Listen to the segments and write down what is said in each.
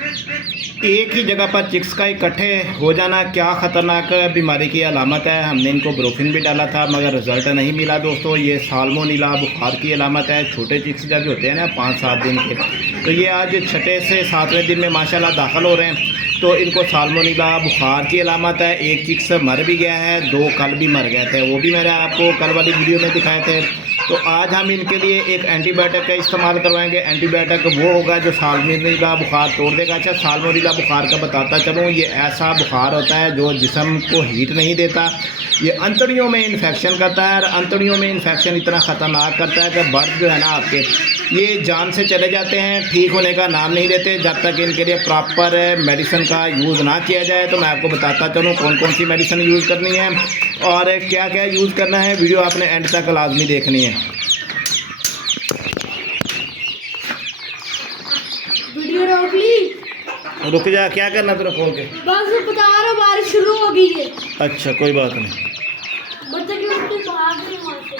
एक ही जगह पर चिक्स का इकट्ठे हो जाना क्या ख़तरनाक बीमारी की अलामत है। हमने इनको ब्रोफिन भी डाला था मगर रिज़ल्ट नहीं मिला दोस्तों। ये साल्मोनेला बुखार की अलामत है। छोटे चिक्स जब होते हैं ना 5-7 दिन के, तो ये आज 6 से 7वें दिन में माशाल्लाह दाखिल हो रहे हैं। तो इनको साल्मोनेला बुखार की अलामत है। एक चिक्स मर भी गया है, 2 कल भी मर गए थे, वो भी मैंने आपको कल वाली वीडियो में दिखाए थे। तो आज हम इनके लिए एक एंटीबायोटिक का इस्तेमाल करवाएंगे। एंटीबायोटिक वो होगा जो साल्मोनेला बुखार तोड़ देगा। अच्छा, साल्मोनेला बुखार का बताता चलूँ, ये ऐसा बुखार होता है जो जिस्म को हीट नहीं देता। ये अंतड़ियों में इन्फेक्शन करता है और अंतड़ियों में इन्फेक्शन इतना ख़तरनाक करता है कि बर्ड जो है ना आपके, ये जान से चले जाते हैं, ठीक होने का नाम नहीं लेते जब तक इनके लिए प्रॉपर मेडिसिन का यूज़ ना किया जाए। तो मैं आपको बताता चलूँ कौन कौन सी मेडिसिन यूज़ करनी है और क्या क्या यूज़ करना है। वीडियो आपने एंड तक लाजमी देखनी है। वीडियो रोक ली, रुक जा, क्या करना तेरा खोल के? बस बता रहा, बारिश शुरू हो गई है। अच्छा कोई बात नहीं। बच्चे की उल्टी भाग रही है वहाँ से।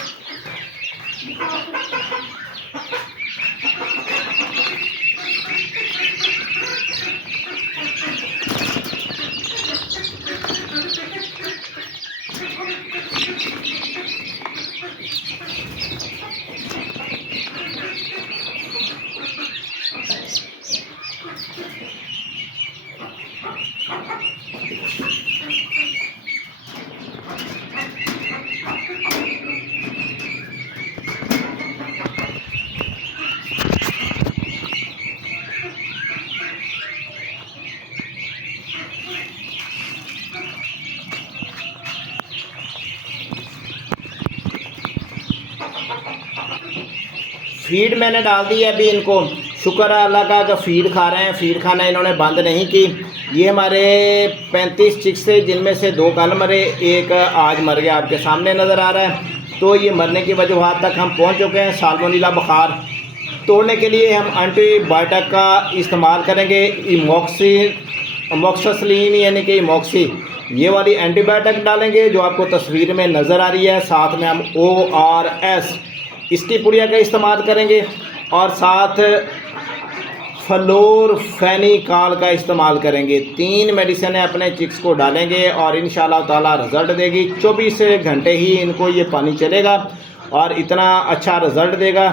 फीड मैंने डाल दी है अभी इनको। शुक्र है अल्लाह का, फीड खा रहे हैं। फीड खाना इन्होंने बंद नहीं की। ये हमारे 35 चिक्स थे जिनमें से 2 कल मरे, एक आज मर गया, आपके सामने नज़र आ रहा है। तो ये मरने की वजूहात तक हम पहुंच चुके हैं। साल्मोनेला बुखार तोड़ने के लिए हम एंटीबायोटिक का इस्तेमाल करेंगे। इमोक्सिसिलिन यानी कि इमोक्सी, ये वाली एंटीबायोटिक डालेंगे जो आपको तस्वीर में नज़र आ रही है। साथ में हम ORS इसकी पुड़िया का इस्तेमाल करेंगे और साथ फ्लोरफेनिकॉल का इस्तेमाल करेंगे। 3 मेडिसिन अपने चिक्स को डालेंगे और इंशाल्लाह ताला रिज़ल्ट देगी। 24 घंटे ही इनको ये पानी चलेगा और इतना अच्छा रिज़ल्ट देगा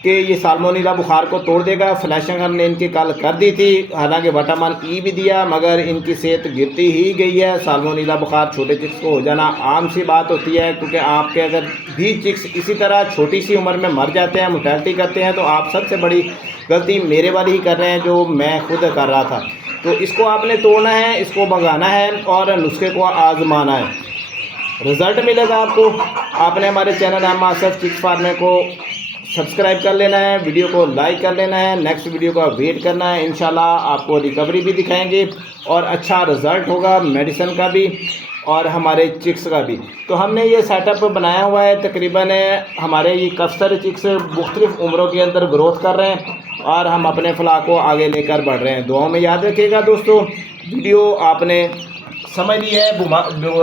कि ये साल्मोनेला बुखार को तोड़ देगा। फ्लैशिंग हमने इनकी कल कर दी थी, हालांकि विटामिन E भी दिया, मगर इनकी सेहत गिरती ही गई है। साल्मोनेला बुखार छोटे चिक्स को हो जाना आम सी बात होती है, क्योंकि आपके अगर भी चिक्स इसी तरह छोटी सी उम्र में मर जाते हैं, मोर्टेलिटी करते हैं, तो आप सबसे बड़ी गलती मेरे वाली ही कर रहे हैं जो मैं खुद कर रहा था। तो इसको आपने तोड़ना है, इसको भगाना है और नुस्खे को आजमाना है, रिज़ल्ट मिलेगा आपको। आपने हमारे चैनल MSF चिक्स फार्मर को सब्सक्राइब कर लेना है, वीडियो को लाइक कर लेना है, नेक्स्ट वीडियो का वेट करना है। इंशाल्लाह आपको रिकवरी भी दिखाएंगे और अच्छा रिज़ल्ट होगा मेडिसिन का भी और हमारे चिक्स का भी। तो हमने ये सेटअप बनाया हुआ है। तकरीबन हमारे ये कफ्सर चिक्स मुख्तलिफ़ उम्रों के अंदर ग्रोथ कर रहे हैं और हम अपने फलाह को आगे लेकर बढ़ रहे हैं। दुआओं में याद रखिएगा दोस्तों। वीडियो आपने समझ ली है,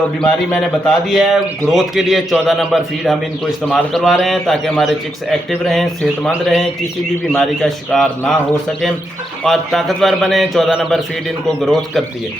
बीमारी मैंने बता दी है। ग्रोथ के लिए 14 नंबर फीड हम इनको इस्तेमाल करवा रहे हैं ताकि हमारे चिक्स एक्टिव रहें, सेहतमंद रहें, किसी भी बीमारी का शिकार ना हो सकें और ताकतवर बने। 14 नंबर फीड इनको ग्रोथ करती है।